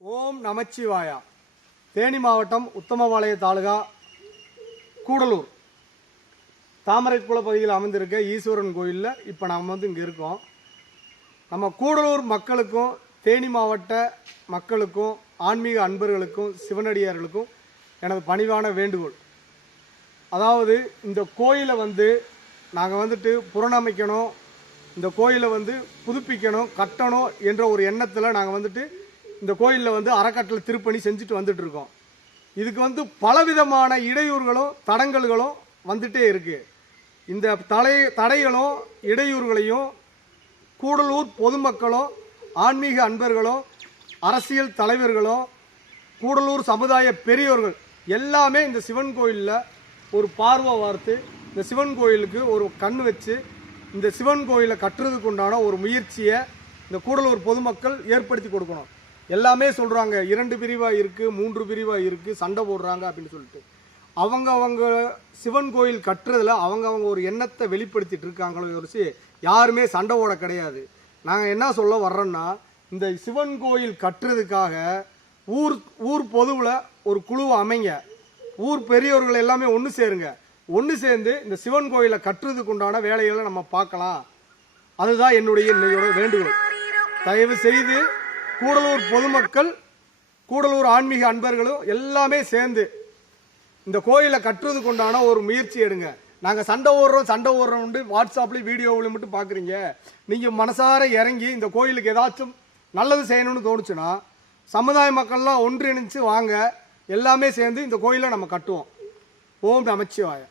ஓம் நமச்சிவாயா. தேனி மாவட்டம் உத்தமபாளைய தாலுகா கூடலூர். தாமரைக்குள பகுதியில் அமைந்திருக்க ஈஸ்வரன் கோயிலில் இப்போ நாம் வந்து இங்கே இருக்கோம். நம்ம கூடலூர் மக்களுக்கும் தேனி மாவட்ட மக்களுக்கும் ஆன்மீக அன்பர்களுக்கும் சிவனடியார்களுக்கும் எனது பணிவான வேண்டுகோள். அதாவது இந்த கோயிலை வந்து நாங்கள் வந்துட்டு புறணமைக்கணும் இந்த கோயிலை வந்து புதுப்பிக்கணும் கட்டணும் என்ற ஒரு எண்ணத்தில் நாங்கள் வந்துட்டு இந்த கோயிலில் வந்து அறக்கட்டளை திருப்பணி செஞ்சுட்டு வந்துட்டு இருக்கோம். இதுக்கு வந்து பலவிதமான இடையூறுகளும் தடங்கல்களும் வந்துட்டே இருக்கு. இந்த தடை தடைகளும் இடையூறுகளையும் கூடலூர் பொதுமக்களும் ஆன்மீக அன்பர்களும் அரசியல் தலைவர்களும் கூடலூர் சமுதாய பெரியோர்கள் எல்லாமே இந்த சிவன் கோயிலில் ஒரு பார்வை வார்த்து இந்த சிவன் கோயிலுக்கு ஒரு கண் வச்சு இந்த சிவன் கோயிலை கட்டுறதுக்கு உண்டான ஒரு முயற்சியை இந்த கூடலூர் பொதுமக்கள் ஏற்படுத்தி கொடுக்கணும். எல்லாமே சொல்கிறாங்க இரண்டு பிரிவாக இருக்குது மூன்று பிரிவாக இருக்குது சண்டை போடுறாங்க அப்படின்னு சொல்லிட்டு. அவங்க அவங்க சிவன் கோயில் கட்டுறதுல அவங்க அவங்க ஒரு எண்ணத்தை வெளிப்படுத்திட்டு இருக்காங்களோ யோசிச்சு யாருமே சண்டை ஓட கிடையாது. நாங்கள் என்ன சொல்ல வர்றோன்னா இந்த சிவன் கோயில் கட்டுறதுக்காக ஊர் ஊர் பொதுவில் ஒரு குழுவை அமைங்க. ஊர் பெரியவர்கள் எல்லாமே ஒன்று சேருங்க. ஒன்று சேர்ந்து இந்த சிவன் கோயிலை கட்டுறதுக்கு உண்டான வேலைகளை நம்ம பார்க்கலாம். அதுதான் என்னுடைய இன்னையோட வேண்டுகோள். தயவு செய்து கூடலூர் பொதுமக்கள் கூடலூர் ஆன்மீக அன்பர்களும் எல்லாமே சேர்ந்து இந்த கோயிலை கட்டுறதுக்கு உண்டான ஒரு முயற்சி எடுங்க. நாங்கள் சண்டை ஓடுறோம் சண்டை ஓடுறோம்னு வாட்ஸ்அப்லேயும் வீடியோவில் மட்டும் பார்க்குறீங்க நீங்கள் மனசார இறங்கி இந்த கோயிலுக்கு ஏதாச்சும் நல்லது செய்யணும்னு தோணுச்சுன்னா சமுதாய மக்கள்லாம் ஒன்றிணைச்சு வாங்க. எல்லாமே சேர்ந்து இந்த கோயிலை நம்ம கட்டுவோம். ஓம் நமச்சிவாய